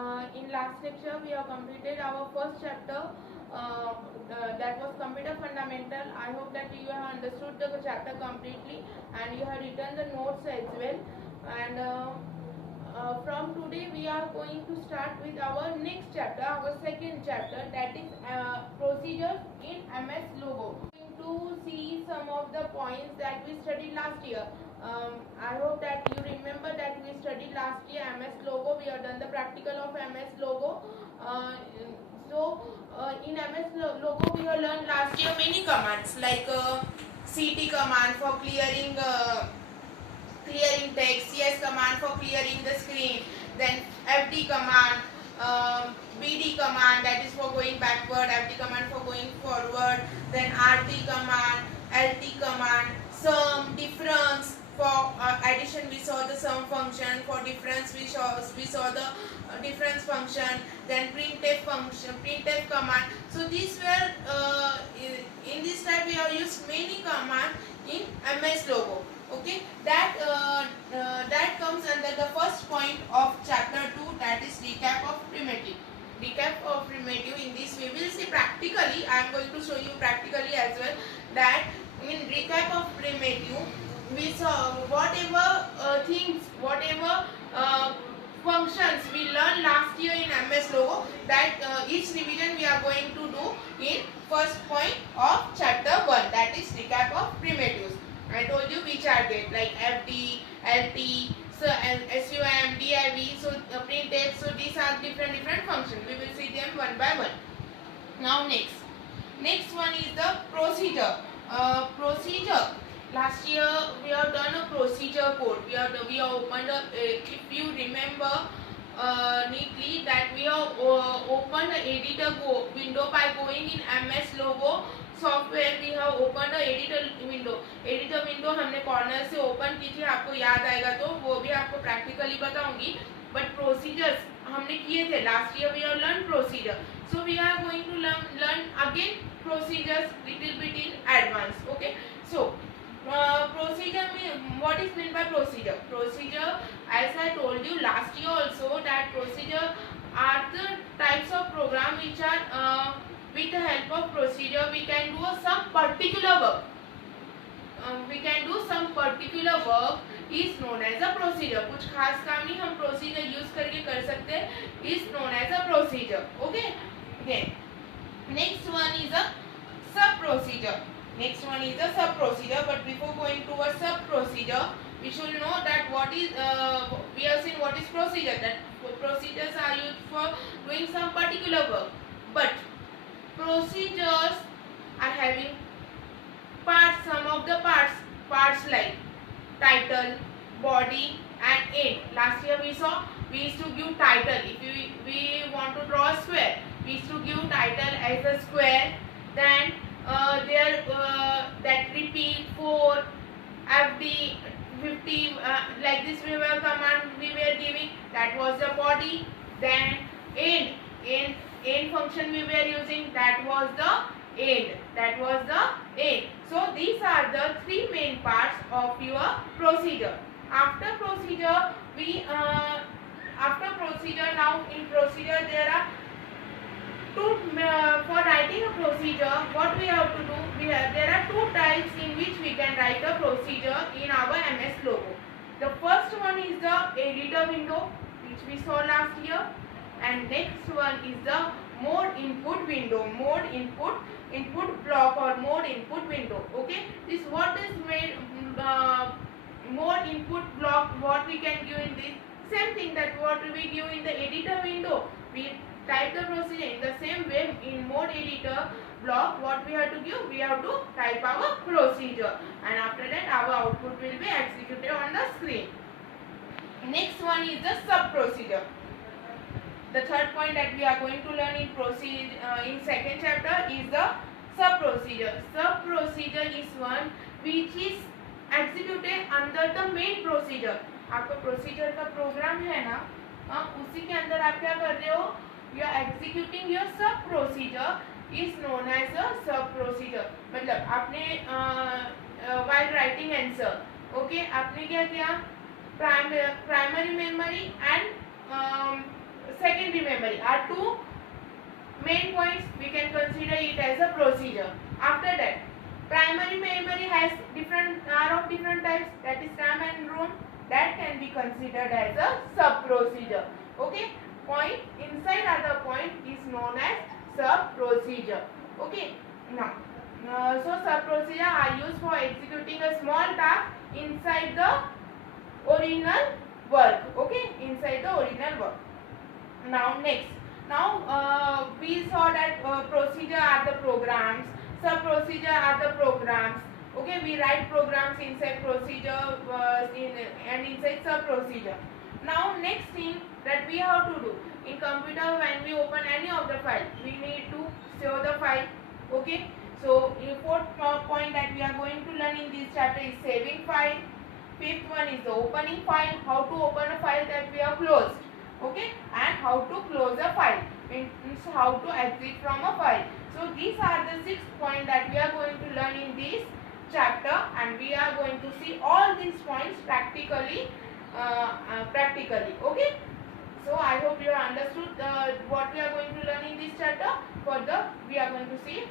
In last lecture we have completed our first chapter, that was computer fundamental. I hope that you have understood the chapter completely and you have written the notes as well. And from today we are going to start with our next chapter, our second chapter, that is procedures in MS Logo. To see some of the points that we studied last year. I hope that you remember that we studied last year MS Logo. We have done the practical of MS Logo. In MS Logo we have learned last year many commands like CT command for clearing text, CS command for clearing the screen, then FD command, BD command, that is for going backward, FD command for going forward, then RT command, LT command, sum, difference. For addition we saw the sum function, for difference we saw the difference function, then printf function, printf command. So these were in this type we have used many commands in MS Logo. Okay, that comes under the first point of chapter 2, that is recap of primitive. Recap of primitive. In this we will see practically. I am going to show you practically as well that in recap of primitive we saw whatever things, whatever functions we learned last year in MS Logo, that each revision we are going to do in first point of chapter 1, that is recap of primitives. I told you which are there, like FD, LT, so SUM, DIV, so printf. So these are different functions. We will see them one by one. Now next one is the procedure. Procedure. Last year we have done a procedure code. We have opened up. If you remember neatly, that we have opened the editor window by going in MS Logo software. We have open the editor window हमने corner से open की थी, आपको याद आएगा तो वो भी आपको प्रैक्टिकली बताऊंगी. बट प्रोसीजर्स हमने किए थे last year. We have learn procedure, so we are going to learn again procedures little bit in advance. Okay, so procedure what is meant by procedure? Procedure, as I told you last year also, that procedure are the types of program which are with the help of procedure we can do some particular work. Is known as a procedure. कुछ खास काम ही हम procedure use करके कर सकते हैं, is known as a procedure. Okay, then next one is a sub procedure. But before going to a sub procedure, we should know that what is we have seen what is procedure. That procedures are used for doing some particular work, but procedures are having parts. Some of the parts like title, body and end. Last year we saw we used to give title. If we want to draw a square, we used to give title as a square. Then that repeat 4, FD, 50, like this we were command we were giving, that was the body. Then end function we were using, that was the end. So these are the three main parts of your procedure. After procedure now in procedure there are for writing a procedure, what we have to do, there are two types in which we can write a procedure in our MS Logo. The first one is the editor window, which we saw last year, and next one is the mode input window, input block or mode input window. Okay, this what is made mode input block. What we can give in this, same thing that what we give in the editor window, we type the procedure in the same way. In mode editor block, what we have to give, we have to type our procedure, and after that our output will be executed on the screen. Next one is the sub procedure. The third point that we are going to learn in second chapter is the sub procedure. Sub procedure is one which is executed under the main procedure. आपका procedure का program है ना, उसी के अंदर आप क्या कर रहे हो, you are executing your sub procedure, is known as a sub procedure. मतलब आपने while writing answer, okay, आपने क्या किया, primary memory and secondary memory are two main points. We can consider it as a procedure. After that, primary memory has are of different types, that is RAM and ROM. That can be considered as a sub procedure. Okay, point inside other point is known as sub procedure. Okay, now so sub procedure are used for executing a small task inside the original work. Okay, inside the original work. Now next, we saw that procedure are the programs, sub procedure are the programs. Okay, we write programs inside procedure and inside sub procedure. Now next thing that we have to do in computer, when we open any of the file, we need to save the file. Okay, so the fourth point that we are going to learn in this chapter is saving file. Fifth one is the opening file, how to open a file that we have closed. Okay, and how to close a file, means how to exit from a file. So these are the 6 points that we are going to learn in this chapter, and we are going to see all these points practically. Okay, so I hope you have understood what we are going to learn in this chapter. Further we are going to see